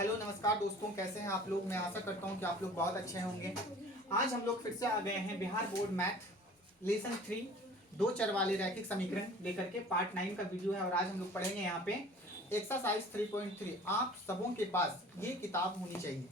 Hello नमस्कार दोस्तों, कैसे हैं आप लोग। मैं आशा करता हूं कि आप लोग बहुत अच्छे होंगे। आज हम लोग फिर से आ गए हैं बिहार बोर्ड मैथ लेसन 3 दो चर वाले रैखिक समीकरण लेकर के पार्ट 9 का वीडियो है। और आज हम लोग पढ़ेंगे यहाँ पे एक्सरसाइज 3.3। आप सबों के पास ये किताब होनी चाहिए,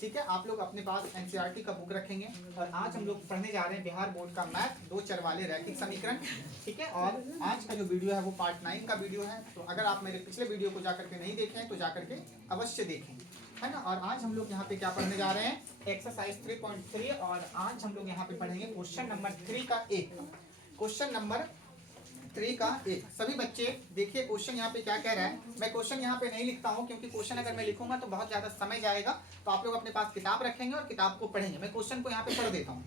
ठीक है। आप लोग अपने पास एनसीईआरटी का बुक रखेंगे और आज हम लोग पढ़ने जा रहे हैं बिहार बोर्ड का मैथ दो चर वाले रैखिक समीकरण, ठीक है। और आज का जो वीडियो है वो पार्ट 9 का वीडियो है। तो अगर आप मेरे पिछले वीडियो को जाकर के नहीं देखें तो जाकर के अवश्य देखें, है ना। और आज हम लोग यहाँ पे क्या पढ़ने जा रहे हैं, एक्सरसाइज 3.3। और आज हम लोग यहाँ पे पढ़ेंगे क्वेश्चन नंबर 3 का एक, क्वेश्चन नंबर 3 का एक। सभी बच्चे देखिए क्वेश्चन यहाँ पे क्या कह रहा है। मैं क्वेश्चन यहाँ पे नहीं लिखता हूँ क्योंकि क्वेश्चन अगर मैं लिखूंगा तो बहुत ज्यादा समय जाएगा। तो आप लोग अपने पास किताब रखेंगे और किताब को पढ़ेंगे। मैं क्वेश्चन को यहाँ पे पढ़ देता हूँ।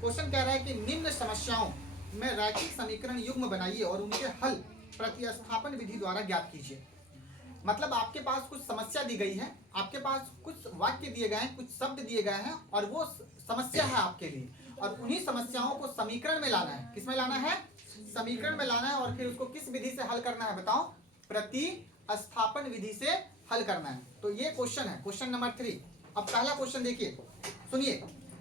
क्वेश्चन कह रहा है कि निम्न समस्याओं में रैखिक समीकरण युग्म बनाइए और उनके हल प्रतिस्थापन विधि द्वारा ज्ञात कीजिए। मतलब आपके पास कुछ समस्या दी गई है, आपके पास कुछ वाक्य दिए गए हैं, कुछ शब्द दिए गए हैं और वो समस्या है आपके लिए। और उन्हीं समस्याओं को समीकरण में लाना है। किसमें लाना है? समीकरण में लाना है। और फिर उसको किस विधि से हल करना है बताओ? प्रतिस्थापन विधि से हल करना है। तो ये क्वेश्चन है, क्वेश्चन नंबर 3। अब पहला क्वेश्चन देखिए, सुनिए।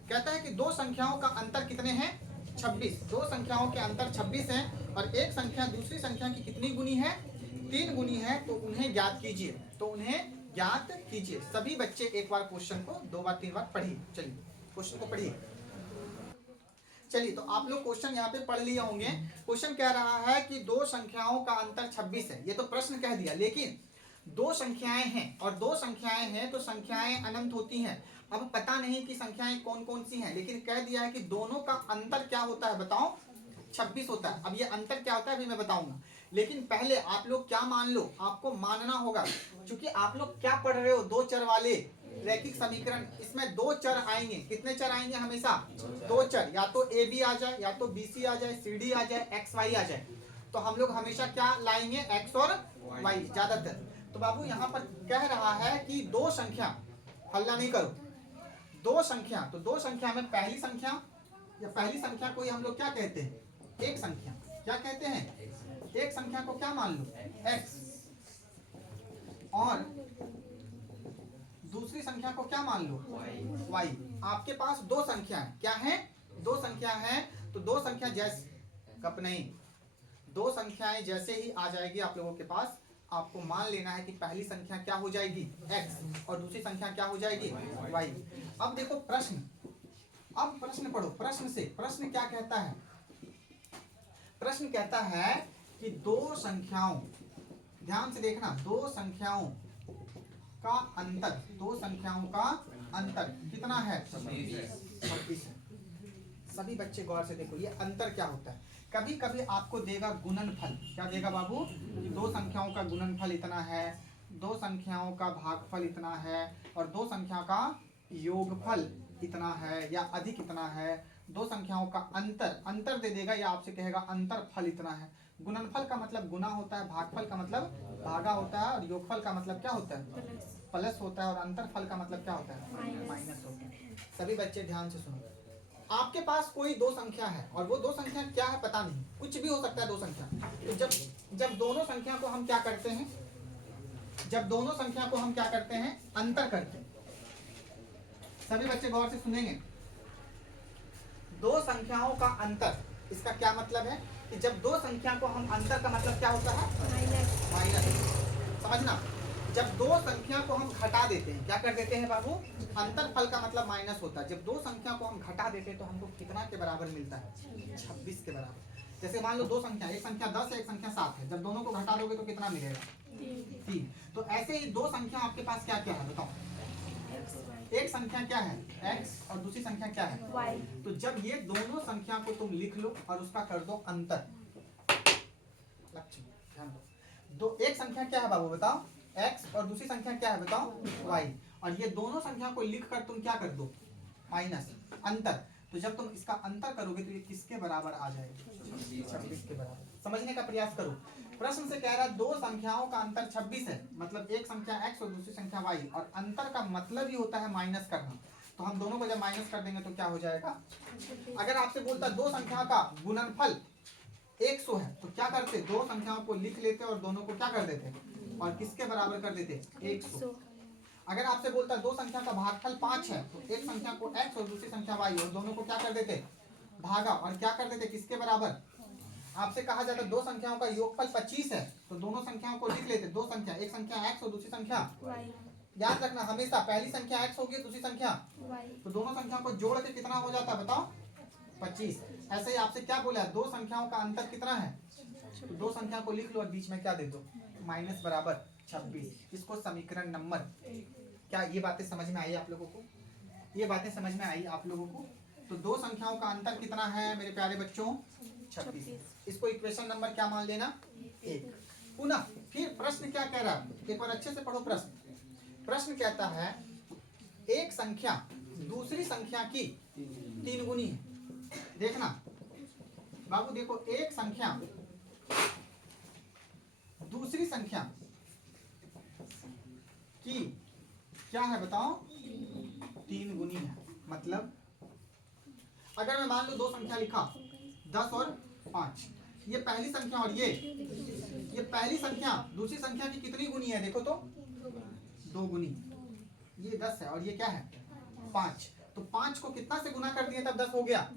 कहता है कि दो संख्याओं का अंतर कितने हैं? 26। दो संख्याओं के अंतर 26 हैं और एक संख्या दूसरी संख्या की कितनी गुनी है? 3 गुनी है। तो उन्हें ज्ञात कीजिए, तो उन्हें ज्ञात कीजिए। सभी बच्चे एक बार क्वेश्चन को 2 बार 3 बार पढ़िए। चलिए क्वेश्चन को पढ़िए। चलिए तो आप लोग क्वेश्चन यहाँ पे पढ़ लिए होंगे। क्वेश्चन कह रहा है कि दो संख्याओं का अंतर 26 है। ये तो प्रश्न कह दिया, लेकिन दो संख्याएं हैं और दो संख्याएं हैं तो संख्याएं अनंत होती हैं। अब पता नहीं कि संख्याएं कौन कौन सी हैं, लेकिन कह दिया है कि दोनों का अंतर क्या होता है बताओ? 26 होता है। अब ये अंतर क्या होता है अभी मैं बताऊंगा, लेकिन पहले आप लोग क्या मान लो, आपको मानना होगा। क्योंकि आप लोग क्या पढ़ रहे हो, दो चर वाले रैखिक समीकरण। इसमें दो चर आएंगे। कितने चर आएंगे? हमेशा दो चर। या तो ए बी आ जाए, या तो बी सी आ जाए, सी डी आ जाए, एक्स वाई आ जाए। तो हम लोग हमेशा क्या लाएंगे? एक्स और वाई ज्यादातर। तो बाबू यहाँ पर कह रहा है कि दो संख्या, हल्ला नहीं करो, दो संख्या। तो दो संख्या में पहली संख्या या पहली संख्या को हम लोग क्या कहते हैं? एक संख्या। क्या कहते हैं? एक संख्या को क्या मान लो? x। और दूसरी संख्या को क्या मान लो? y। आपके पास दो संख्या है। क्या है? दो संख्या है। तो दो संख्या जैसे कप नहीं, दो संख्याएं जैसे ही आ जाएगी आप लोगों के पास, आपको मान लेना है कि पहली संख्या क्या हो जाएगी? x और दूसरी संख्या क्या हो जाएगी? y। अब देखो प्रश्न, अब प्रश्न पढ़ो। प्रश्न से, प्रश्न क्या कहता है? प्रश्न कहता है कि दो संख्याओं, ध्यान से देखना, दो संख्याओं का अंतर, दो संख्याओं का अंतर कितना है? 26 है। सभी बच्चे गौर से देखो, ये अंतर क्या होता है। कभी कभी आपको देगा गुणनफल। क्या देगा बाबू? दो संख्याओं का गुणनफल इतना है, दो संख्याओं का भागफल इतना है और दो संख्या का योगफल इतना है या अधिक इतना है। दो संख्याओं का अंतर, अंतर दे देगा या आपसे कहेगा अंतर फल इतना है। गुणनफल का मतलब गुना होता है, भागफल का मतलब भागा होता है और योगफल का मतलब क्या होता है? प्लस होता है। और अंतर फल का मतलब क्या होता है? माइनस होता है। सभी बच्चे ध्यान से सुनो। आपके पास कोई दो संख्या है और वो दो संख्या क्या है पता नहीं, कुछ भी हो सकता है दो संख्या। तो जब दोनों संख्या को हम क्या करते हैं, जब दोनों संख्या को हम क्या करते हैं? अंतर करते हैं। सभी बच्चे गौर से सुनेंगे। दो संख्याओं का अंतर, इसका क्या मतलब है कि जब दो संख्या को हम अंतर का मतलब क्या होता है? माइनस। समझना, जब दो संख्या को हम घटा देते हैं, क्या कर देते हैं बाबू? अंतर फल का मतलब माइनस होता है। जब दो संख्या को हम घटा देते हैं तो हमको कितना के बराबर मिलता है? 26 के बराबर। जैसे मान लो दो संख्या, एक संख्या 10 है, एक संख्या 7 है। जब दोनों को घटा दोगे तो कितना मिलेगा? 3। तो ऐसे ही दो संख्या आपके पास क्या क्या है बताओ? एक संख्या क्या है? x और दूसरी संख्या क्या है? y। तो जब ये दोनों संख्या को तुम लिख लो और उसका कर दो अंतर, ध्यान दो, एक संख्या क्या है बाबू बताओ? x और दूसरी संख्या क्या है बताओ? y। और ये दोनों संख्या को लिख कर तुम क्या कर दो? माइनस, अंतर। तो जब तुम इसका अंतर करोगे तो ये किसके बराबर आ जाएगा? 26 के बराबर। समझने का प्रयास करो। प्रश्न से कह रहा है दो संख्याओं का अंतर 26 है, मतलब एक संख्या x और दूसरी संख्या y। और अंतर का मतलब ही होता है माइनस करना। तो हम दोनों को जब माइनस कर देंगे तो क्या हो जाएगा? अगर आपसे बोलता दो संख्या का गुणनफल 100 है तो क्या करते? दो संख्याओं को लिख लेते और दोनों को क्या कर देते और किसके बराबर कर देते? 100। अगर आपसे बोलता दो संख्या का भागफल 5 है तो एक संख्या को x और दूसरी संख्या y और दोनों को क्या कर देते, भागा, और क्या कर देते, किसके बराबर। आपसे कहा जाता दो संख्याओं का योगफल 25 है तो दोनों संख्याओं को लिख लेते, दो संख्या, एक संख्या x और दूसरी संख्या y। याद रखना हमेशा पहली संख्या x होगी, दूसरी संख्या y, तो दोनों संख्याओं को जोड़ के कितना हो जाता है बताओ, 25। ऐसे ही आपसे क्या बोला, दो संख्याओं का अंतर कितना है, तो दो संख्या को लिख लो और बीच में क्या दे दो, माइनस बराबर 26। इसको समीकरण नंबर, क्या ये बातें समझ में आई आप लोगों को, ये बातें समझ में आई आप लोगों को। तो दो संख्याओं का अंतर कितना है मेरे प्यारे बच्चों, 26। इसको इक्वेशन नंबर क्या मान लेना, 1। पुनः फिर प्रश्न क्या कह रहा है, एक बार अच्छे से पढ़ो प्रश्न। प्रश्न कहता है एक संख्या दूसरी संख्या की 3 गुनी है। देखना बाबू, देखो एक संख्या दूसरी संख्या की क्या है बताओ, 3 गुनी है। मतलब अगर मैं मान लो दो संख्या लिखा 10 और 5, ये पहली संख्या और ये पहली संख्या दूसरी संख्या की कितनी गुनी है, देखो तो 2 गुनी। ये 10 है और ये क्या है 5, तो 5 को कितना से गुना कर दिए तब 10 हो गया,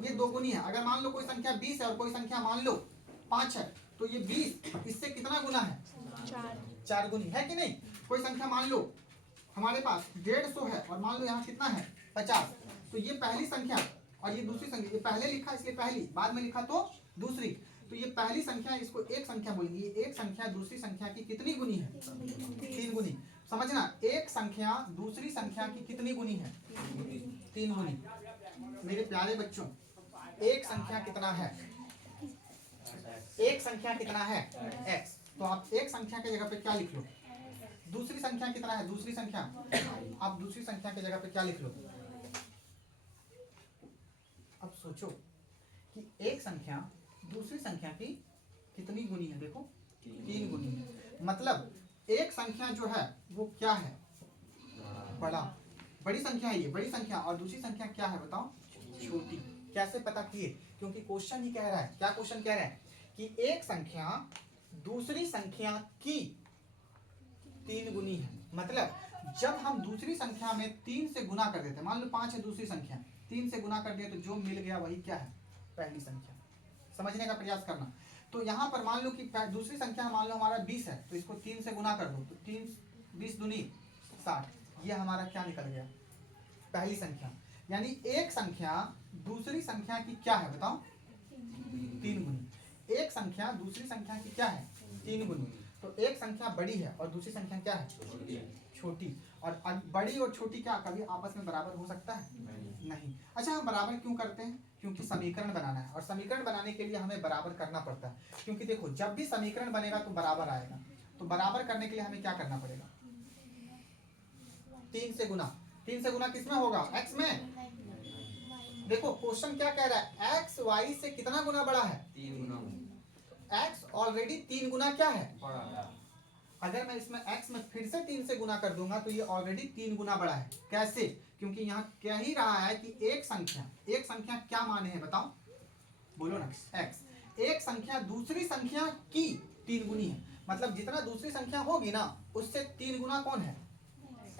ये 2 गुनी है। अगर मान लो कोई संख्या 20 है और कोई संख्या मान लो 5 है तो ये 20 इससे कितना गुना है, 4 गुनी है कि नहीं। कोई संख्या मान लो हमारे पास 150 है और मान लो यहाँ कितना है 50, तो ये पहली संख्या और ये दूसरी संख्या, ये पहले लिखा इसलिए पहली, बाद में लिखा तो दूसरी, तो ये पहली संख्या इसको एक संख्या बोलेंगे। ये एक संख्या दूसरी संख्या की कितनी गुनी है, 3 गुनी। समझना, एक संख्या दूसरी संख्या की कितनी गुनी है, 3 गुनी। मेरे प्यारे बच्चों, एक संख्या कितना है, एक संख्या कितना है x, तो आप एक संख्या की जगह पे क्या लिख लो, दूसरी संख्या कितना है, दूसरी संख्या, आप दूसरी संख्या की जगह पे क्या लिख लो। अब सोचो कि एक संख्या दूसरी संख्या की कितनी गुनी है, देखो 3 गुनी है। मतलब एक संख्या जो है वो क्या है, बड़ा, बड़ी संख्या है ये, बड़ी संख्या, और दूसरी संख्या क्या है बताओ, छोटी। कैसे पता किए, क्योंकि क्वेश्चन ही कह रहा है, क्या क्वेश्चन कह रहा है कि एक संख्या दूसरी संख्या की 3 गुनी है। मतलब जब हम दूसरी संख्या में 3 से गुना कर देते हैं, मान लो 5 है दूसरी संख्या, 3 से गुना कर दिया तो जो मिल गया वही क्या है, पहली संख्या। समझने का प्रयास करना। तो यहाँ पर मान लो कि दूसरी संख्या मान लो हमारा 20 है, तो इसको 3 से गुना कर दो, तो 3 20 दूनी 60, ये हमारा क्या निकल गया, पहली संख्या। यानी एक संख्या दूसरी संख्या की क्या है बताओ, 3 गुनी। एक संख्या दूसरी संख्या की क्या है, 3 गुनी। तो एक संख्या बड़ी है और दूसरी संख्या क्या है, छोटी। और बड़ी और छोटी क्या कभी आपस में बराबर हो सकता है, नहीं। अच्छा, हम बराबर क्यों करते हैं, क्योंकि समीकरण बनाना है, और समीकरण बनाने के लिए हमें बराबर करना पड़ता है। क्योंकि देखो जब भी समीकरण बनेगा तो बराबर आएगा, तो बराबर करने के लिए हमें क्या करना पड़ेगा, 3 से गुना। 3 से गुना किसमें होगा, x में। देखो क्वेश्चन क्या कह रहा है, x y से कितना गुना बड़ा है, 3 गुना। x ऑलरेडी 3 गुना क्या है, बड़ा। अगर मैं इसमें x में फिर से 3 से गुना कर दूंगा तो ये ऑलरेडी 3 गुना बड़ा है। कैसे, क्योंकि यहाँ कह ही रहा है कि एक संख्या क्या माने हैं बताओ, बोलो ना, x। एक संख्या दूसरी संख्या की 3 गुनी है। मतलब जितना दूसरी संख्या होगी ना उससे 3 गुना कौन है,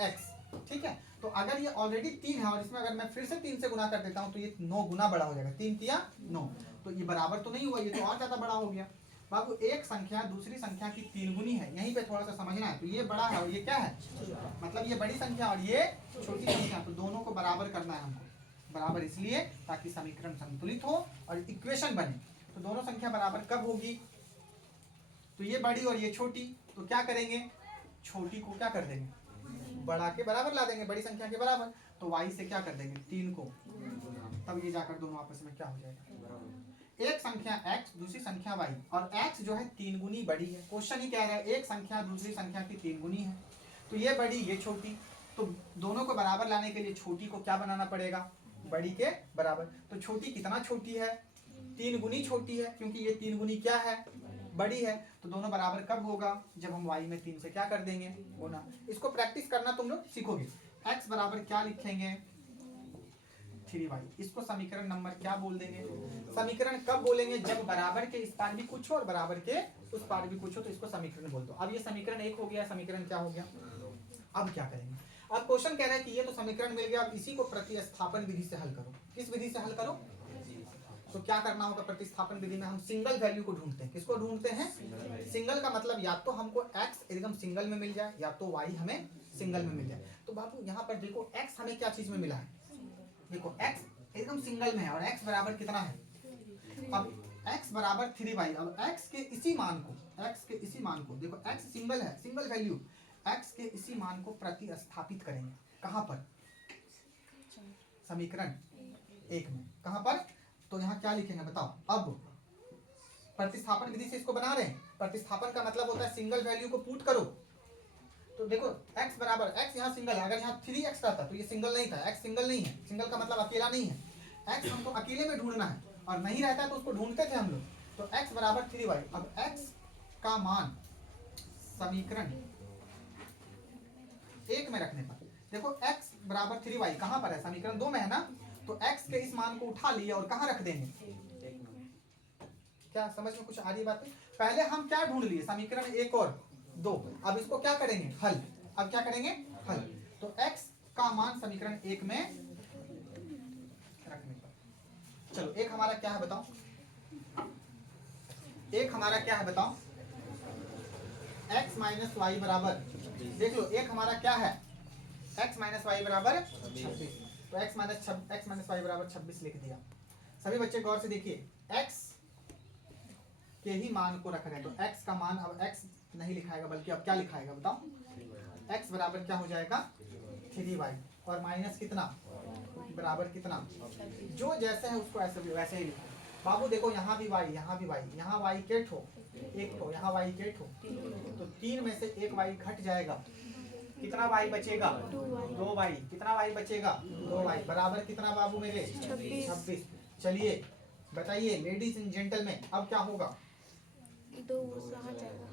x। ठीक है, तो अगर ये ऑलरेडी 3 है और इसमें अगर मैं फिर से 3 से गुना कर देता हूँ तो ये 9 गुना बड़ा हो जाएगा। 3 तिया 9, तो ये बराबर तो नहीं हुआ, ये तो और ज्यादा बड़ा हो गया। बाबू एक संख्या दूसरी संख्या की 3 गुनी है, यहीं पे थोड़ा सा समझना है। तो ये बड़ा है और ये क्या है, मतलब ये बड़ी संख्या और ये छोटी संख्या, तो दोनों को बराबर करना है हमको। बराबर इसलिए ताकि समीकरण संतुलित हो और इक्वेशन बने। तो दोनों संख्या बराबर कब होगी, तो ये बड़ी और ये छोटी, तो क्या करेंगे, छोटी को क्या कर देंगे, बड़ा के बराबर ला देंगे, बड़ी संख्या के बराबर। तो y से क्या कर देंगे, 3 को, तब ये जाकर दोनों आपस में क्या हो जाएगा, एक संख्या x दूसरी संख्या y, और x जो है 3 गुनी बड़ी है। क्वेश्चन ही कह रहा है एक संख्या दूसरी संख्या की 3 गुनी है, तो ये बड़ी ये छोटी, तो दोनों को बराबर लाने के लिए छोटी को क्या बनाना पड़ेगा, बड़ी के बराबर। तो छोटी कितना छोटी है, 3 गुनी छोटी है, क्योंकि ये 3 गुनी क्या है, बड़ी है। तो दोनों बराबर कब होगा, जब हम y में 3 से क्या कर देंगे, गुना। इसको प्रैक्टिस करना तुम लोग सीखोगे। x बराबर क्या लिखेंगे, 3y। इसको समीकरण नंबर क्या बोल देंगे, समीकरण कब बोलेंगे, जब बराबर के इस पार भी कुछ हो और बराबर के उस पार भी कुछ हो, तो इसको समीकरण बोल दो। अब ये समीकरण 1 हो गया, समीकरण क्या हो गया। अब क्या करेंगे? अब क्वेश्चन कह रहा है कि ये तो समीकरण मिल गया, अब इसी को प्रतिस्थापन विधि से हल करो। किस विधि से हल करो? तो क्या करना होगा? प्रतिस्थापन विधि में हम सिंगल वैल्यू को ढूंढते हैं। किसको ढूंढते हैं? सिंगल का मतलब या तो हमको x एकदम सिंगल में मिल जाए या तो y हमें सिंगल में मिल जाए। तो बाबू यहाँ पर देखो x हमें क्या चीज में मिला है? देखो x एकदम सिंगल में है और x बराबर कितना है? अब x बराबर 3y। अब x के इसी मान को देखो, x सिंगल है, सिंगल वैल्यू, x के इसी मान को प्रतिस्थापित करेंगे। कहाँ पर? समीकरण 1 में। कहाँ पर? तो यहाँ क्या लिखेंगे बताओ? अब प्रतिस्थापन विधि से इसको बना रहे हैं। प्रतिस्थापन का मतलब होता है सिंगल वैल्यू को पुट करो। तो देखो x बराबर, x यहाँ सिंगल है, अगर यहाँ 3x रहता तो ये सिंगल नहीं था। x सिंगल नहीं है, सिंगल का मतलब अकेला नहीं है। x हमको अकेले में ढूंढना है और नहीं रहता है तो उसको ढूंढते थे हम लोग। तो x बराबर 3y। अब x का मान समीकरण 1 में रखने पर देखो x बराबर 3y कहाँ पर है? समीकरण 2 में है ना। तो x के इस मान को उठा लिए और कहाँ रख देंगे? क्या समझ में कुछ आ रही बात है? पहले हम क्या ढूंढ लिए? समीकरण 1 और 2। अब इसको क्या करेंगे? हल। अब क्या करेंगे? हल। तो x का मान समीकरण 1 में रखने पर, चलो एक हमारा क्या है बताओ? एक हमारा क्या है बताओ? x माइनस वाई बराबर, देख लो एक हमारा क्या है? x माइनस वाई बराबर 26। तो x माइनस वाई बराबर 26 लिख दिया। सभी बच्चे गौर से देखिए, x के ही मान को रख रहे हैं। तो x का मान अब x नहीं लिखाएगा बल्कि अब क्या लिखाएगा बताओ? x बराबर क्या हो जाएगा? 3y और माइनस कितना बराबर कितना? जो जैसे है उसको ऐसे वैसे ही लिखो। बाबू देखो यहाँ भी y, यहाँ भी y, यहाँ y के ठो एक ठो, यहाँ y के ठो, तो 3 में से एक y घट जाएगा। कितना y बचेगा? 2y। कितना y बचेगा? 2y बराबर कितना बाबू मेरे? 26। चलिए बताइए लेडीज एंड जेंटलमैन, अब क्या होगा? 2 कहाँ जाएगा?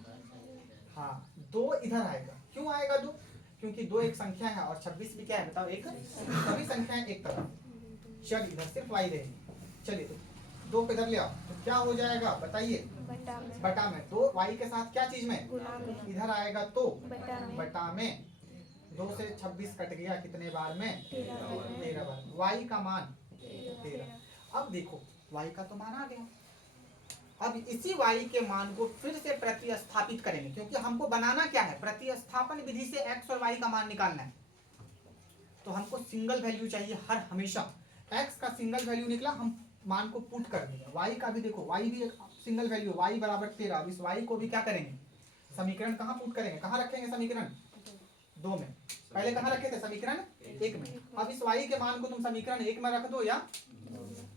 हाँ 2 इधर आएगा। क्यों आएगा 2? क्योंकि 2 एक संख्या है और 26 भी क्या है बताओ? एक। सभी संख्याएं एक तरफ। चल इधर सिर्फ y रहेगी। चलिए तो 2 को इधर ले आओ तो क्या हो जाएगा बताइए? बटा में। तो y के साथ क्या चीज में? गुणा में। इधर आएगा तो बटा में। 2 से 26 कट गया कितने बार में? 13 बार। y का मान 13। अब देखो y का तो मान आ गया। अब इसी y के मान को फिर से प्रतिस्थापित करेंगे, क्योंकि हमको बनाना क्या है? प्रतिस्थापन विधि से x और y का मान निकालना है। तो हमको सिंगल वैल्यू चाहिए हर हमेशा। x का सिंगल वैल्यू निकला, हम मान को पुट कर देंगे। y का भी देखो, y भी एक सिंगल वैल्यू, y बराबर 13। अब इस y को भी क्या करेंगे? समीकरण कहाँ पुट करेंगे? कहाँ रखेंगे? समीकरण 2 में। पहले कहाँ रखे थे? समीकरण 1 में। अब इस y के मान को तुम समीकरण 1 में रख दो या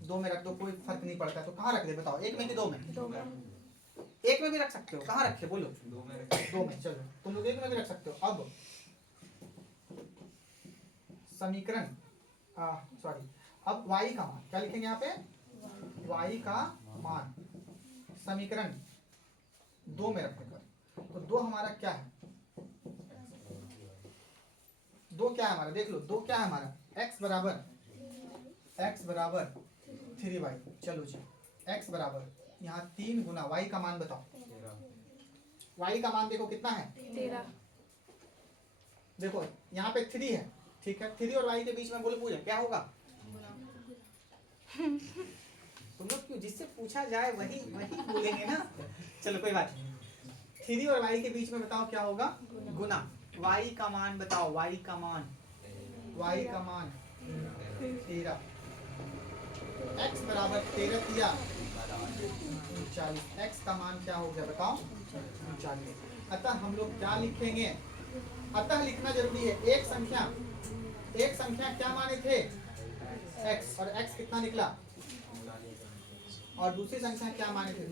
2 में रख दो, कोई फर्क नहीं पड़ता। तो कहाँ रख दे बताओ? 1 में कि 2 में? 1 में भी रख सकते हो। कहाँ रखे बोलो? 2 में। चलो तुम लोग 1 में भी रख सकते हो। अब समीकरण सॉरी, अब y का मान क्या लिखेंगे यहाँ पे? y का मान समीकरण 2 में रखने पर, तो 2 हमारा क्या है? 2 क्या है हमारा? देख लो 2 क्या है हमारा? x बराबर 3y। चलो जी x बराबर यहाँ 3 गुना y का मान बताओ। y का मान देखो कितना है? 13। देखो यहाँ पे 3 है, ठीक है। 3 और y के बीच में बोलो पूछे क्या होगा? तुम लोग क्यों, जिससे पूछा जाए वही बोलेंगे ना। चलो कोई बात नहीं। 3 और y के बीच में बताओ क्या होगा? गुना। y का मान बताओ, y का मान 13। x बराबर 13 किया 39। x का मान क्या हो गया बताओ? 39। अतः हम लोग क्या लिखेंगे? अतः लिखना जरूरी है। एक संख्या क्या माने थे? x, और x कितना निकला? और दूसरी संख्या क्या माने थे?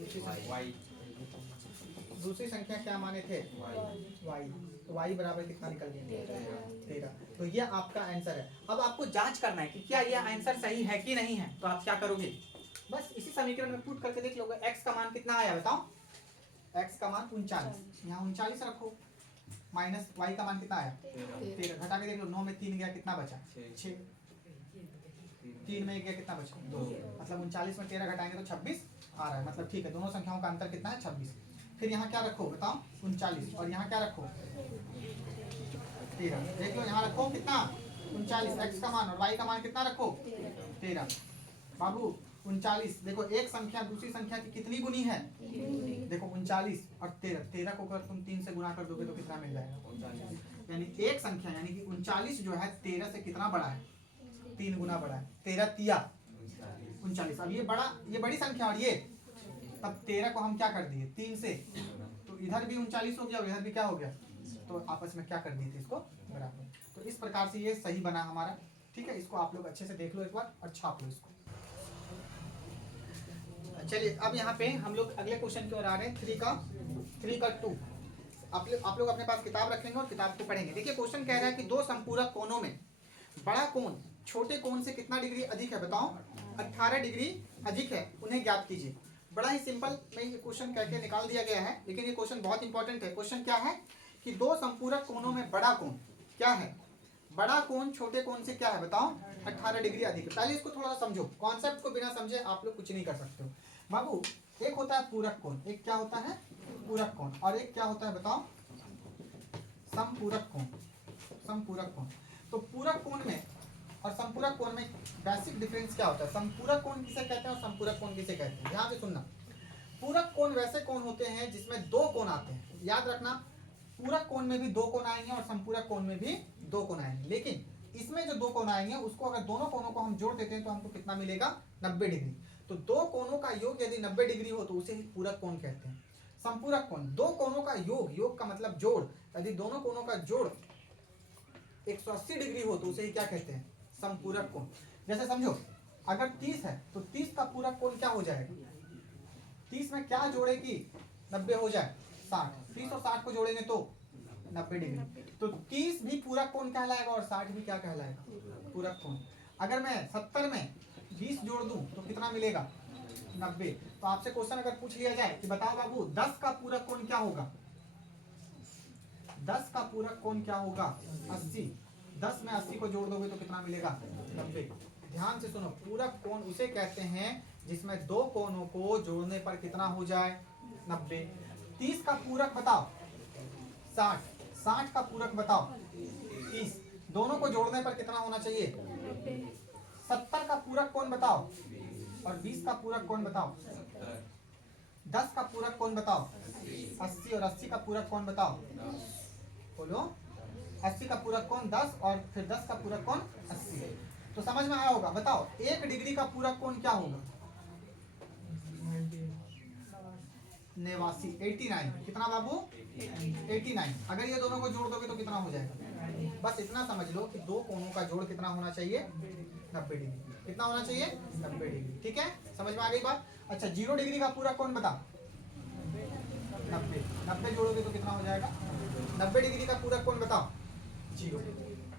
दूसरी संख्या क्या माने थे? y। तो y बराबर कितना निकल गया? 13। तो ये आपका आंसर है। अब आपको जांच करना है कि क्या ये आंसर सही है कि नहीं है। तो आप क्या करोगे? बस इसी समीकरण में पुट करके देख लोगे x का मान कितना आया बताओ? x का मान 39, यहाँ 39 रखो, माइनस y का मान कितना आया? 13। घटा के देख लो, 9 में 3 गया कितना बचा? 6। 3 में 1 गया कितना बचा? 2। मतलब 39 में 13 घटाएंगे तो 26 आ रहा है। मतलब ठीक है, दोनों संख्याओं का अंतर कितना है? 26। फिर यहाँ क्या रखो बताओ? 39। और यहाँ क्या रखो? 13। देख लो यहाँ रखो कितना 39, x का मान और y का मान कितना रखो 13। बाबू 39, देखो एक संख्या दूसरी संख्या की कितनी गुनी है, देखो 39 और 13, 13 को अगर तुम 3 से गुना कर दोगे तो कितना मिल जाएगा, यानी एक संख्या यानी कि 39 जो है 13 से कितना बड़ा है, 3 गुना बड़ा है। 13 तिया 39। अब ये बड़ी संख्या और ये, तब 13 को हम क्या कर दिए 3 से, तो इधर भी 39 हो गया और इधर भी क्या हो गया, तो आपस में क्या कर दिए थे इसको बराबर। तो इस प्रकार से ये सही बना हमारा। ठीक है, इसको आप लोग अच्छे से देख लो एक बार और छाप लो इसको। चलिए अब यहाँ पे हम लोग अगले क्वेश्चन की ओर आ रहे हैं, 3 का 2। आप लोग अपने पास किताब रखेंगे और किताब को पढ़ेंगे। देखिए क्वेश्चन कह रहा है कि दो संपूरक कोनों में बड़ा कोण छोटे कोण से कितना डिग्री अधिक है, बताओ 18 डिग्री अधिक है, उन्हें ज्ञात कीजिए। बड़ा ही सिंपल में ये क्वेश्चन कह के निकाल दिया गया है, लेकिन ये क्वेश्चन बहुत इंपॉर्टेंट है। क्वेश्चन क्या है कि दो संपूरक कोनों में बड़ा कोण क्या है, बड़ा कोण छोटे कोण से क्या है, बताओ 18 डिग्री अधिक है। पहले इसको थोड़ा सा समझो, कॉन्सेप्ट को बिना समझे आप लोग कुछ नहीं कर सकते हो। बाबू एक होता है पूरक कोण, एक क्या होता है पूरक कोण, और एक क्या होता है बताओ समपूरक कोण। समपूरक कोण, तो पूरक कोण में और संपूरक कोण में बेसिक डिफरेंस क्या होता है, संपूरक कोण किसे कहते हैं और संपूरक कोण किसे कहते हैं। ध्यान से सुनना, पूरक कोण वैसे कोण होते हैं जिसमें दो कोण आते हैं, याद रखना पूरक कोण में भी दो कोण आएंगे और संपूरक कोण में भी दो कोण आएंगे, लेकिन इसमें जो दो कोण आएंगे उसको अगर दोनों कोणों को हम जोड़ देते हैं तो हमको कितना मिलेगा 90 डिग्री। तो दो कोणों का योग यदि 90 डिग्री हो तो उसे पूरक कोण कहते हैं। संपूरक कोण दो कोणों का योग, योग का मतलब जोड़, यदि दोनों कोणों का जोड़ 180 डिग्री हो तो उसे ही क्या कहते हैं संपूरक कोण। जैसे समझो अगर 30 है तो 30 का पूरक कोण क्या हो जाएगा, 30 में क्या जोड़े कि 90 हो जाए 60, 30 और 60 को जोड़ेंगे तो 90 डिग्री, तो 30 भी पूरक कोण कहलाएगा और 60 भी क्या कहलाएगा पूरक कोण। अगर मैं 70 में 20 जोड़ दूं तो कितना मिलेगा 90। तो आपसे क्वेश्चन अगर पूछ लिया जाए कि बताओ बाबू 10 का पूरक कोण क्या होगा, 10 का पूरक कोण क्या होगा 80, 10 में 80 को जोड़ दोगे तो कितना मिलेगा 90। ध्यान से सुनो, पूरक कोण उसे कहते हैं जिसमें दो कोणों को जोड़ने पर कितना हो जाए 90। 30 का पूरक बताओ 60, 60 का पूरक बताओ 30, दोनों को जोड़ने पर कितना होना चाहिए 70 का पूरक कोण बताओ और 20 का पूरक कोण बताओ, 10 का पूरक कोण बताओ 80 और 80 का पूरक कोण बताओ, बोलो 80 का पूरक कोण 10 और फिर 10 का पूरक कोण 80। तो समझ में आया होगा। बताओ 1 डिग्री का पूरक कोण क्या होगा 89, 89 कितना बाबू 89। अगर ये दोनों को जोड़ दोगे तो कितना हो जाएगा, बस इतना समझ लो कि दो कोणों का जोड़ कितना होना चाहिए 90 डिग्री, कितना होना चाहिए 90 डिग्री। ठीक है, समझ में आ गई बात। अच्छा 0 डिग्री का पूरक कोण बता 90, 90 जोड़ोगे तो कितना हो जाएगा 90 डिग्री का पूरक कोण बताओ 0,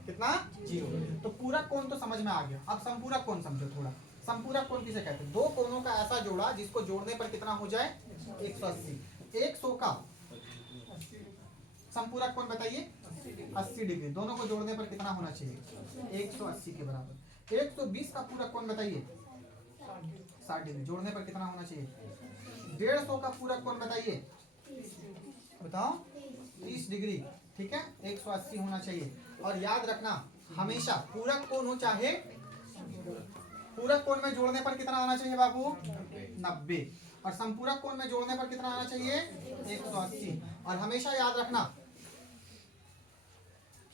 कितना 0। तो पूरक कोण तो समझ में आ गया। अब संपूरक कोण समझो थोड़ा। संपूरक कोण किसे कहते हैं, दो कोणों का ऐसा जोड़ा जिसको जोड़ने पर कितना हो जाए 180। 100 का संपूरक कोण बताइए 80 डिग्री, दोनों को जोड़ने पर कितना होना चाहिए 180 के बराबर। 120 का पूरक कोण बताइए 60 डिग्री, जोड़ने पर कितना होना चाहिए। 150 का पूरक कोण बताइए, बताओ 30 डिग्री। ठीक है, 180 होना चाहिए। और याद रखना हमेशा पूरक कोण हो चाहे, पूरक कोण में जोड़ने पर कितना आना चाहिए बाबू 90, और संपूरक कोण में जोड़ने पर कितना आना चाहिए 180। और हमेशा याद रखना,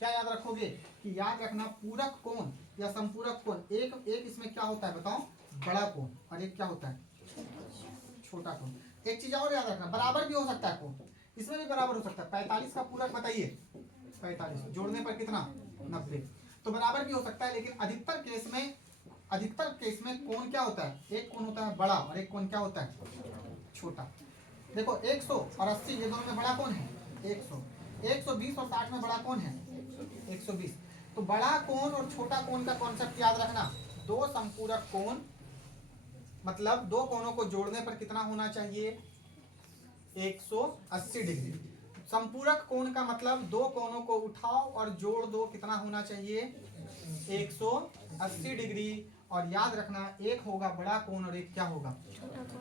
क्या याद रखोगे कि याद रखना पूरक कोण या संपूरक कोण एक इसमें क्या होता है बताओ बड़ा कोण, और एक क्या होता है छोटा कोण। एक चीज और याद रखना, बराबर भी हो सकता है कोण, इसमें भी बराबर हो सकता है। 45 का पूरक बताइए 45, जोड़ने पर कितना 90, तो बराबर भी हो सकता है। लेकिन अधिकतर केस में कोण क्या होता है, एक कोण होता है बड़ा और एक कोण क्या होता है छोटा। देखो 100 और 80 ये दोनों में बड़ा कोण है 100, 120 और 60 में बड़ा कोण है 120। तो बड़ा कोण और छोटा कोण का कॉन्सेप्ट याद रखना। दो संपूरक कोण मतलब दो कोणों को जोड़ने पर कितना होना चाहिए 180 डिग्री। संपूरक कोण का मतलब दो कोणों को उठाओ और जोड़ दो, कितना होना चाहिए 180 डिग्री। और याद रखना एक होगा बड़ा कोण और एक क्या होगा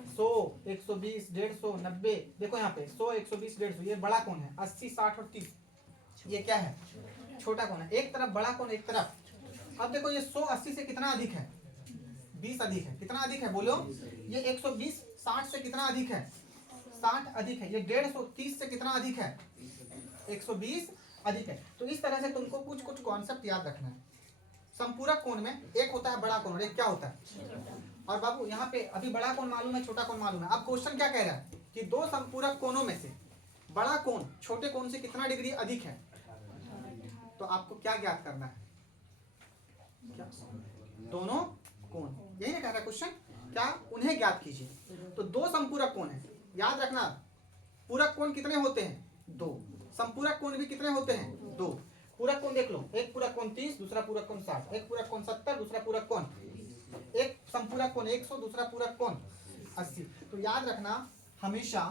100, 120, 150, 90। देखो यहाँ पे 100, 120, 150 ये बड़ा कोण है। 80, 60 और 30 ये क्या है छोटा कोण है, एक तरफ बड़ा कोण एक तरफ। अब देखो ये 180 से कितना अधिक है, 20 अधिक है। कितना अधिक है बोलो, ये 120 60 से कितना अधिक है, 60 अधिक है। ये 150 से कितना अधिक है, 120 अधिक है। तो इस तरह से तुमको कुछ कुछ कॉन्सेप्ट याद रखना है। संपूरक कोण में एक होता है बड़ा कोण और एक क्या होता है। और बाबू यहाँ पे अभी बड़ा कोण मालूम है, छोटा कोण मालूम है। अब क्वेश्चन क्या कह रहा है कि दो संपूरक कोणों में से बड़ा कोण छोटे कोण से कितना डिग्री अधिक है। तो आपको क्या ज्ञात करना है, क्या? दोनों कोण, यही ना कह रहा है क्वेश्चन, क्या उन्हें ज्ञात कीजिए। तो दो संपूरक कोण है, याद रखना पूरक कोण कितने होते हैं, दो। संपूरक कोण भी कितने होते हैं, दो। पूरक कोण देख लो, एक पूरक कोण 30, दूसरा पूरक कोण 60, एक पूरक कोण 70, दूसरा पूरक कोण, एक संपूरक कोण 100, दूसरा पूरक कोण 80। तो याद रखना हमेशा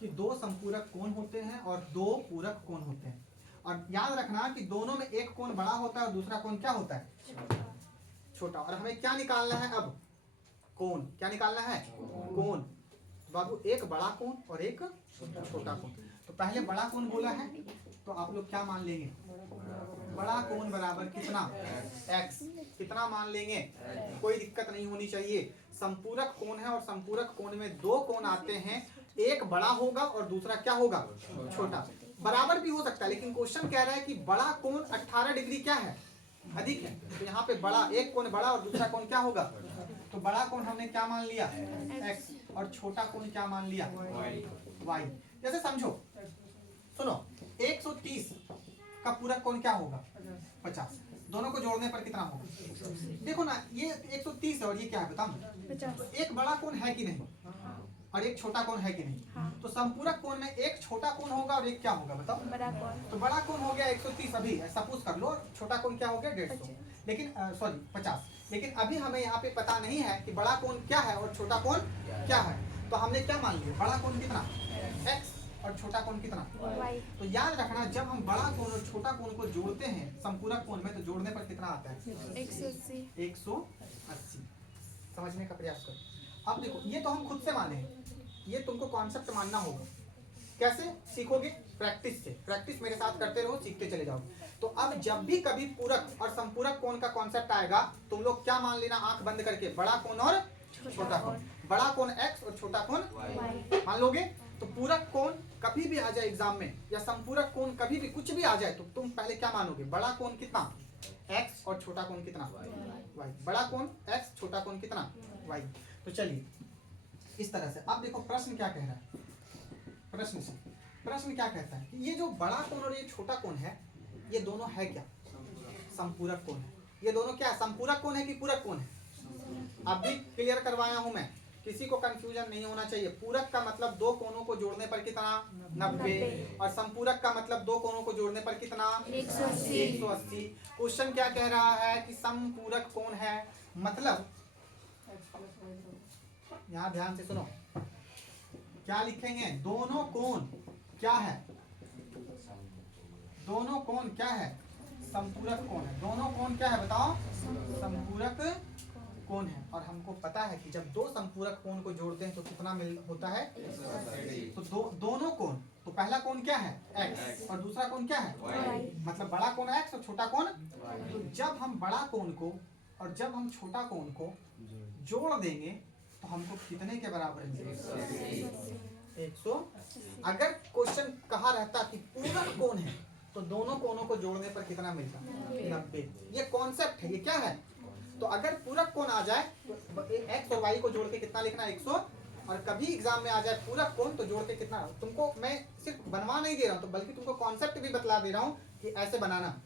कि दो संपूरक कोण होते हैं और दो पूरक कोण होते हैं। और याद रखना कि दोनों में एक कोण बड़ा होता है और दूसरा कोण क्या होता है, छोटा। और हमें क्या निकालना है अब, कोण। क्या निकालना है, कोण। बाबू एक बड़ा कोण और एक छोटा कोण। तो पहले बड़ा कोण बोला है, तो आप लोग क्या मान लेंगे, बड़ा कोण बराबर कितना, x। कितना मान लेंगे, कोई दिक्कत नहीं होनी चाहिए। संपूरक कोण है और संपूरक कोण में दो कोण आते हैं, एक बड़ा होगा और दूसरा क्या होगा, छोटा। बराबर भी हो सकता है, लेकिन क्वेश्चन कह रहा है कि बड़ा कोण 18 डिग्री क्या है, अधिक है। तो यहाँ पे बड़ा, एक कोण बड़ा और दूसरा कोण क्या होगा, तो बड़ा कोण हमने क्या मान लिया, x, और छोटा कोण क्या मान लिया, y। जैसे समझो, सुनो 130 का पूरक कोण क्या होगा, 50। दोनों को जोड़ने पर कितना होगा, देखो ना ये 130 है और ये क्या है बताओ। तो एक बड़ा कोण है कि नहीं और एक छोटा कोण है कि नहीं। हाँ। तो संपूरक कोण में एक छोटा कोण होगा और एक क्या होगा बताओ, बड़ा कोण। तो बड़ा कोण हो गया 130 अभी सपोज कर लो, और छोटा कोण क्या हो गया 150, लेकिन सॉरी 50। लेकिन अभी हमें यहाँ पे पता नहीं है कि बड़ा कोण क्या है और छोटा कोण क्या है। तो हमने क्या मान लिया, बड़ा कोण कितना x और छोटा कोण कितना y। तो याद रखना जब हम बड़ा कोण और छोटा कोण को जोड़ते हैं संपूरक कोण में, तो जोड़ने पर कितना आता है, 180। समझने का प्रयास करो। अब देखो ये तो हम खुद से माने हैं, ये तुमको कॉन्सेप्ट मानना होगा। कैसे सीखोगे, प्रैक्टिस से। प्रैक्टिस मेरे साथ करते रहो, सीखते चले जाओ। तो अब जब भी कभी पूरक और संपूरक कोण का कॉन्सेप्ट आएगा, तुम लोग क्या मान लेना, आंख बंद करके, बड़ा कोण और छोटा कोण। बड़ा कोण x और छोटा कोण y मान लोगे। तो पूरक कोण कभी भी आ जाए एग्जाम में, या संपूरक कोण कभी भी कुछ भी आ जाए, तो तुम पहले क्या मानोगे, बड़ा कोण कितना x और छोटा कोण कितना y। बड़ा कोण x, छोटा कोण कितना y। तो चलिए इस तरह से। अब देखो प्रश्न क्या कह रहा है, प्रश्न क्या कहता है कि ये जो बड़ा कोण और ये छोटा कोण है, ये दोनों है क्या, संपूरक कोण है। ये दोनों क्या, संपूरक कोण है कि पूरक कोण है। अब भी क्लियर करवाया हूं मैं, किसी को कंफ्यूजन नहीं होना चाहिए। पूरक का मतलब दो कोणों को जोड़ने पर कितना, 90, और संपूरक का मतलब दो कोणों को जोड़ने पर कितना, 180। क्वेश्चन क्या कह रहा है कि संपूरक कोण है, मतलब यहाँ ध्यान से सुनो, क्या लिखेंगे, दोनों कोण क्या है, दोनों कोण क्या है, संपूरक कोण है। दोनों कोण क्या है बताओ, संपूरक कोण है। और हमको पता है कि जब दो संपूरक कोण को जोड़ते हैं तो कितना मिल होता है, तो दोनों कोण, तो पहला कोण क्या है x और दूसरा कोण क्या है y। मतलब बड़ा कोण x और छोटा कोण। तो जब हम बड़ा कोण को और जब हम छोटा कोण को जोड़ देंगे तो हमको कितने के बराबर मिलेगा, 100। अगर क्वेश्चन कहा रहता कि पूरक कोण है तो दोनों कोणों को जोड़ने पर कितना मिलता, 90। ये कॉन्सेप्ट है, ये क्या है। तो अगर पूरक कोण आ जाए तो x और y को जोड़ के कितना लिखना, 100। और कभी एग्जाम में आ जाए पूरक कोण तो जोड़ के कितना, तुमको मैं सिर्फ बनवा नहीं दे रहा हूँ, तो बल्कि तुमको कॉन्सेप्ट भी बतला दे रहा हूँ कि ऐसे बनाना।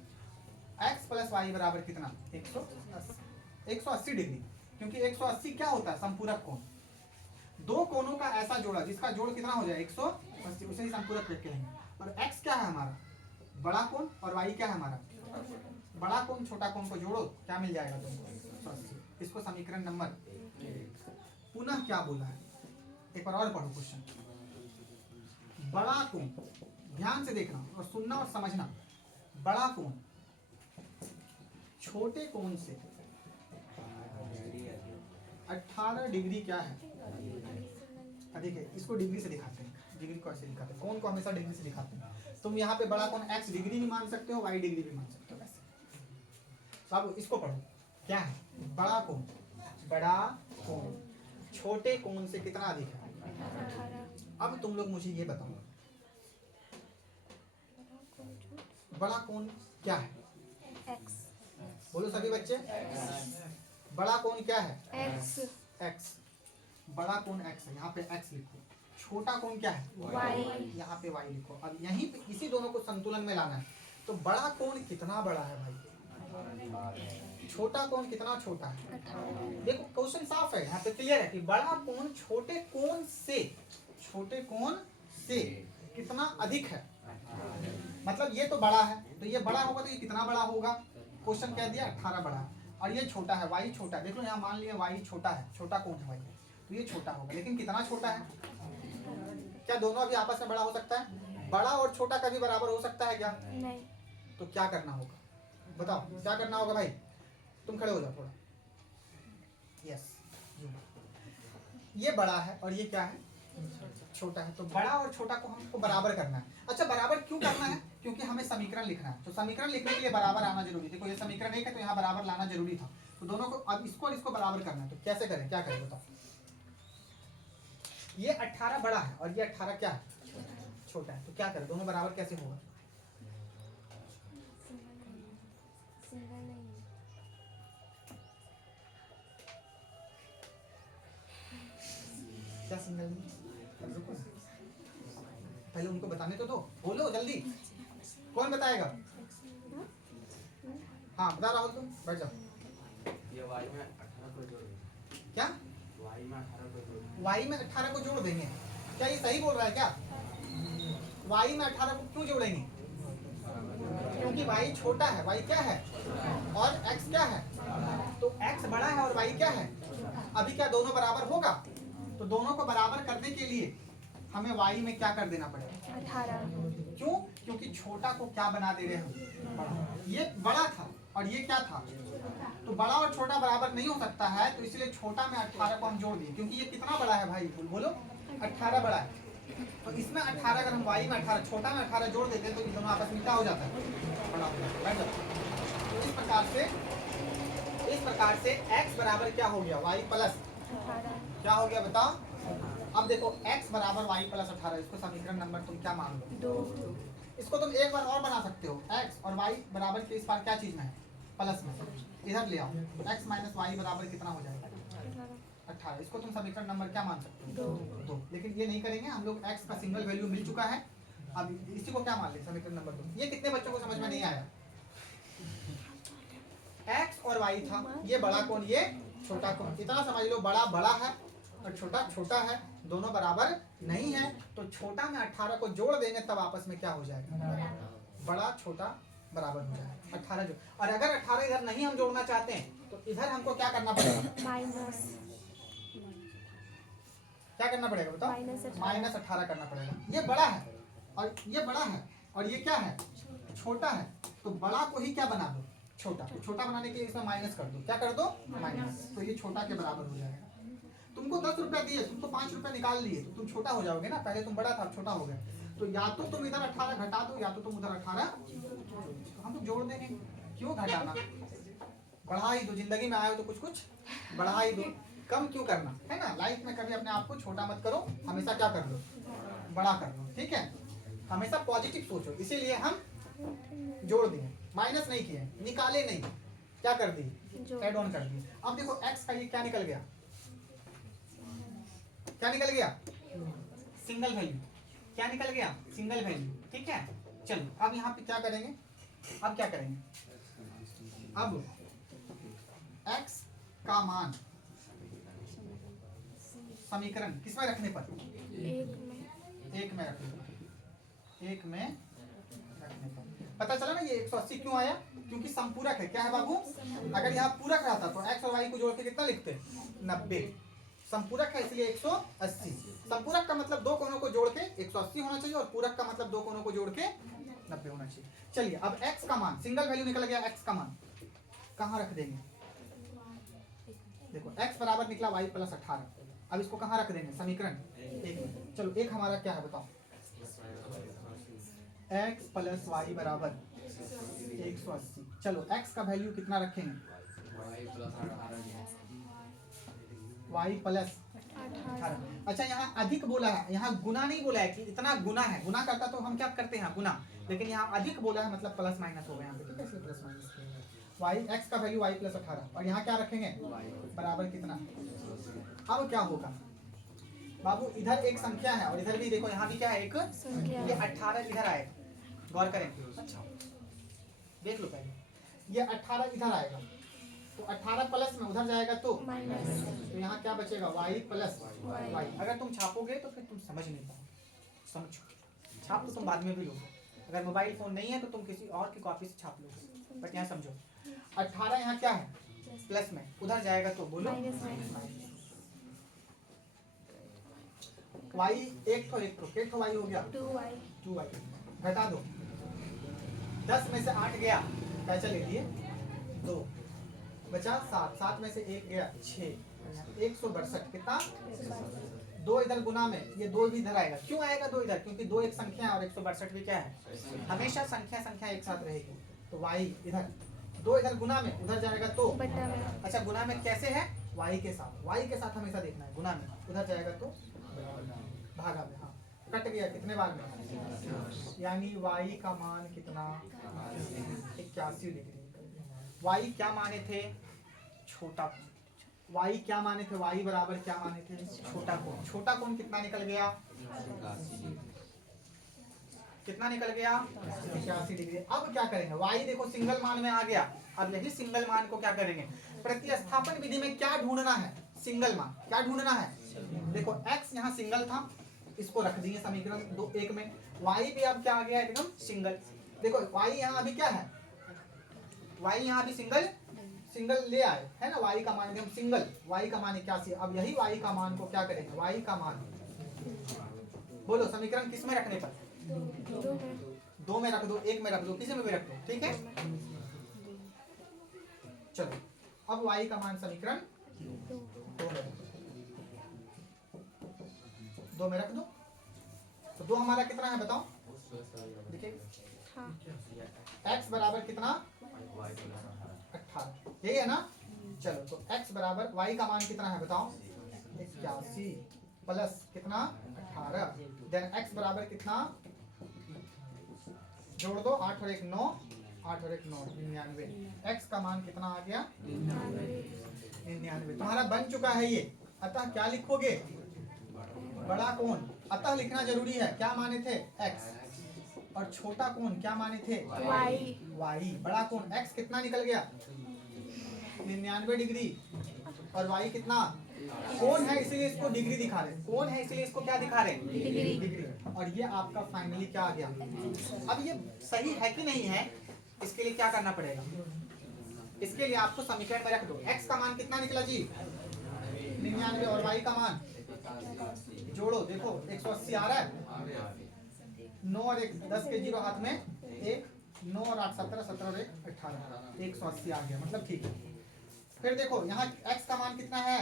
x प्लस वाई बराबर कितना, 180 डिग्री। क्योंकि 180 क्या होता है, संपूरक कोण। दो कोणों का ऐसा जोड़ा जिसका जोड़ कितना हो जाए 180, उसे ही संपूरक कहेंगे। और x क्या है हमारा, बड़ा कोण, और y क्या है हमारा, बड़ा कोण छोटा कोण को जोड़ो क्या मिल जाएगा तुमको, 180। इसको समीकरण नंबर। पुनः क्या बोला है, एक बार और पढ़ो क्वेश्चन। बड़ा कोण, ध्यान से देखना और सुनना और समझना। बड़ा कोण छोटे कोण से 18 डिग्री क्या है, अधिक है। इसको डिग्री से दिखाते हैं, डिग्री को ऐसे दिखाते हैं, कोण को हमेशा डिग्री से दिखाते हैं। तुम यहाँ पे बड़ा कोण x डिग्री भी मान सकते हो, y डिग्री भी मान सकते हो। अब इसको पढ़ो, क्या है? बड़ा कोण। बड़ा कोण छोटे कोण से कितना अधिक है? 18। अब तुम लोग मुझे ये बताओ, बड़ा कोण क्या है? एक्स। बोलो सभी बच्चे, बड़ा कोण क्या है? एक्स। एक्स। बड़ा कोण एक्स है, यहाँ पे एक्स लिखो। छोटा कोण क्या है? वाई। यहाँ पे वाई लिखो। अब यहीं पे इसी दोनों को संतुलन में लाना है। तो बड़ा कोण कितना बड़ा है भाई? छोटा कोण कितना छोटा है? 18। देखो क्वेश्चन साफ है, यहाँ पे क्लियर है कि बड़ा कोण छोटे कोण से कितना अधिक है। मतलब ये तो बड़ा है, तो ये बड़ा होगा तो ये कितना बड़ा होगा? क्वेश्चन कह दिया 18 बड़ा है, और ये छोटा है, वाई छोटा है। देख लो यहाँ मान लिया वाई छोटा है, छोटा कोण है वाई, तो ये छोटा होगा, लेकिन कितना छोटा है? क्या दोनों अभी आपस में बड़ा हो सकता है? बड़ा और छोटा कभी बराबर हो सकता है क्या? नहीं। तो क्या करना होगा बताओ, क्या करना होगा भाई? तुम खड़े हो जाओ थोड़ा। यस, ये बड़ा है और ये क्या है? छोटा है। तो बड़ा और छोटा को हमको बराबर करना है। अच्छा, बराबर क्यों करना है? क्योंकि हमें समीकरण लिखना है, तो समीकरण लिखने के लिए बराबर आना जरूरी है। देखो ये समीकरण एक है तो यहाँ बराबर लाना जरूरी था, तो दोनों को अब इसको और इसको बराबर करना है। तो कैसे करें, क्या करें बताओ? ये 18 बड़ा है और ये 18 क्या है? छोटा है। तो क्या करें, दोनों बराबर कैसे होगा? सिंगल नहीं। क्या सिंगल नहीं? पहले उनको बताने तो दो, बोलो जल्दी, कौन बताएगा? हाँ बता राहुल, तुम बैठ जाओ। ये वाई में 18 को जोड़ देंगे। क्या वाई में 18 को जोड़ देंगे। वाई में 18 को जोड़ देंगे? क्या ये सही बोल रहा है क्या? वाई में 18 को क्यों जोड़ेंगे? क्योंकि वाई छोटा है, वाई क्या है और एक्स क्या है? तो एक्स बड़ा है और वाई क्या है? अभी क्या दोनों बराबर होगा? तो दोनों को बराबर करने के लिए हमें वाई में क्या कर देना पड़ेगा? 18। क्यों? क्योंकि छोटा को क्या बना दे रहे हम? बड़ा। ये बड़ा था और ये क्या था? तो बड़ा और छोटा बराबर नहीं हो सकता है, तो इसलिए छोटा में 18 को हम जोड़ दिए। क्योंकि ये कितना बड़ा है भाई? बोलो 18 बड़ा है, तो इसमें 18 अगर हम वाई में 18 छोटा में 18 जोड़ देते हैं तो ये दोनों आपस में क्या हो जाता है? बड़ा हो जाता है। तो इस प्रकार से x बराबर क्या हो गया? y plus 18। क्या हो गया बताओ? अब देखो x बराबर y प्लस 18, इसको समीकरण नंबर तुम क्या मान लो? 2। इसको तुम एक बार और बना सकते हो। x और y बराबर के इस बार क्या चीज में है? प्लस में। इधर ले आओ, x माइनस वाई बराबर कितना हो जाएगा? 18। इसको तुम समीकरण नंबर क्या मान सकते हो? 2। लेकिन ये नहीं करेंगे हम लोग, x का सिंगल वैल्यू मिल चुका है। अब इसी को क्या मान लें? समीकरण नंबर 2। ये कितने बच्चों को समझ में नहीं आया? x और y था, ये बड़ा कोण ये छोटा कोण, इतना समझ लो। बड़ा बड़ा है और छोटा छोटा है, दोनों बराबर नहीं है, तो छोटा में 18 को जोड़ देंगे तब आपस में क्या हो जाएगा? बड़ा छोटा बराबर हो जाएगा 18 जो। और अगर 18 इधर नहीं हम जोड़ना चाहते हैं तो इधर हमको क्या करना पड़ेगा? माइनस। क्या करना पड़ेगा बताओ? माइनस 18 करना पड़ेगा। ये बड़ा है और ये बड़ा है और ये क्या है? छोटा है। तो बड़ा को ही क्या बना दो? छोटा। तो छोटा बनाने के लिए इसमें माइनस कर दो। क्या कर दो? माइनस। तो ये छोटा के बराबर हो जाएगा। तुमको 10 रुपए दिए, तुम तो 5 रुपए निकाल लिए, तो तुम छोटा हो जाओगे ना। पहले तुम बड़ा था, छोटा हो गया। तो या तो तुम इधर 18 घटा दो या तो तुम उधर 18 तो हम तो जोड़ देंगे। क्यों घटाना? बढ़ा ही दो। जिंदगी में आए हो तो कुछ कुछ बढ़ा ही दो, कम क्यों करना है ना। लाइफ में कभी अपने आप को छोटा मत करो, हमेशा क्या कर लो? बड़ा कर लो। ठीक है, हमेशा पॉजिटिव सोचो। इसीलिए हम जोड़ दिए, माइनस नहीं किए, निकाले नहीं, क्या कर दिए? ऐड ऑन कर दिए। अब देखो x का ये क्या निकल गया? क्या निकल गया? Single value. क्या निकल गया? Single value. ठीक है, चलो अब यहाँ पे क्या करेंगे? अब क्या करेंगे? अब x का मान समीकरण किसमें रखने पर? एक में रखने पर। एक में रखने पर पता चला ना ये 180 क्यों आया? क्योंकि संपूरक है। क्या है बाबू? अगर यहाँ पूरक रहता तो x और y को जोड़ के कितना लिखते? 90। संपूरक है इसलिए 180। संपूरक का मतलब दो कोणों को जोड़ के 180 होना चाहिए और पूरक का मतलब दो कोणों को जोड़ के 90 होना चाहिए। चलिए अब x का मान, सिंगल वैल्यू निकल गया। x का मान कहाँ रख देंगे? देखो x बराबर निकला y प्लस 18। अब इसको कहाँ रख देंगे? समीकरण एक में। चलो एक हमारा क्या है बताओ? x प्लस वाई बराबर 180। चलो x का वैल्यू कितना रखेंगे? y plus 18। अच्छा यहाँ अधिक बोला है, यहाँ गुना नहीं बोला है कि इतना गुना है। गुना करता तो हम क्या करते हैं गुना, लेकिन यहाँ अधिक बोला है मतलब प्लस माइनस हो गया यहाँ पे, ठीक है, इसलिए प्लस माइनस y x का वैल्यू y प्लस 18 और यहाँ क्या रखेंगे बराबर कितना। अब क्या होगा बाबू, इधर एक संख्या है और इधर भी देखो यहाँ भी क्या है एक संख्या। ये 18 इधर आएगा, गौर करें, अच्छा देख लो पहले, ये 18 इधर आएगा तो 18 प्लस में उधर जाएगा तो माइनस। तो यहाँ क्या बचेगा y प्लस y। अगर तुम छापोगे तो फिर तुम समझ नहीं पाओगे, समझो, छाप तो तुम बाद में भी लोगे, अगर मोबाइल फोन नहीं है तो तुम किसी और की कॉपी से छाप लोगे, बट यहाँ समझो 18 यहाँ क्या है प्लस में, उधर जाएगा तो बोलो माइनस। y एक तो y हो गया 2y 2y, घटा दो 10 में से 8 गया, कैसे ले लिए 2, बचा 7, 7 में से 1 गया 6, 162 कितना 2 इधर गुना में, ये 2 भी इधर आएगा। क्यों आएगा 2 इधर? क्योंकि 2 एक संख्या है और 162 भी क्या है, हमेशा संख्या एक साथ रहेगी। तो y इधर 2 इधर गुना में, उधर जाएगा तो बटा में। अच्छा गुना में कैसे है y के साथ हमेशा देखना है, गुना में उधर जाएगा तो भागा में। हाँ कट गया कितने बार में, यानी y का मान कितना 81 डिग्री। y क्या माने थे छोटा, y क्या माने थे, y बराबर क्या माने थे छोटा कोण। छोटा कोण कितना निकल गया, कितना निकल गया 81 डिग्री। अब क्या करेंगे, y देखो सिंगल मान में आ गया, अब यही सिंगल मान को क्या करेंगे, प्रतिस्थापन विधि में क्या ढूंढना है, सिंगल मान क्या ढूंढना है। देखो x यहाँ सिंगल था, इसको रख दिए समीकरण 1 में, y भी अब क्या आ गया एकदम सिंगल। देखो y यहाँ अभी क्या है, y यहाँ अभी सिंगल ले आए है ना, y का मान एकदम सिंगल, y का मान 81। अब यही y का मान को क्या करेंगे, y का मान बोलो समीकरण किस में रखने पर, 2 में रख दो, 1 में रख दो, किसी में भी रख दो, ठीक है। चलो अब y का मान समीकरण 2 में रख दो, तो 2 हमारा कितना है बताओ, देखिए x बराबर कितना 18, यही है ना। चलो तो x बराबर y का मान कितना है बताओ 81 प्लस कितना 18, देन x बराबर कितना, जोड़ दो 8 और 1 9, 8 और 1 9 99, x का मान कितना आ गया 99, तुम्हारा बन चुका है ये। अतः क्या लिखोगे, बड़ा कोण, अतः लिखना जरूरी है, क्या माने थे x, और छोटा कोण क्या माने थे y। बड़ा कोण x कितना निकल गया 99 डिग्री, और y कितना, कोण है इसीलिए इसको डिग्री दिखा रहे, कोण है इसीलिए इसको क्या दिखा रहे डिग्री। और ये आपका फाइनली क्या आ गया। अब ये सही है कि नहीं है, इसके लिए क्या करना पड़ेगा, इसके लिए आपको समीकरण में रख दो, x का मान कितना निकला जी 99 और y का मान जोड़ो, देखो 180 आ रहा है, 9 और 1 10 के 0 हाथ में 1, 9 और 8 17, 17 और 1 18, 180 आ गया, मतलब ठीक है। फिर देखो यहाँ x का मान कितना है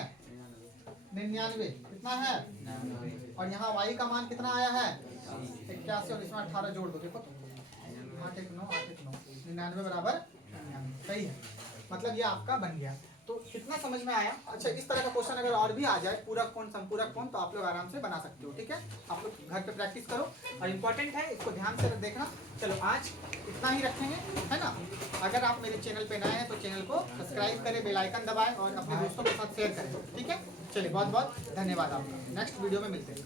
99 कितना है, और यहाँ y का मान कितना आया है 81 और इसमें 18 जोड़ दो, देखो 8 1 9 8 1 9, 99 बराबर 99, सही है, मतलब ये आपका बन गया। तो कितना समझ में आया। अच्छा इस तरह का क्वेश्चन अगर और भी आ जाए, पूरक कोण संपूरक कोण, तो आप लोग आराम से बना सकते हो, ठीक है। आप लोग घर पे प्रैक्टिस करो और इम्पोर्टेंट है, इसको ध्यान से देखना। चलो आज इतना ही रखेंगे, है ना। अगर आप मेरे चैनल पे नए हैं तो चैनल को सब्सक्राइब करें, बेल आइकन दबाएं और अपने दोस्तों के साथ शेयर करें, ठीक है। चलिए बहुत बहुत धन्यवाद आपका, नेक्स्ट वीडियो में मिलते हैं।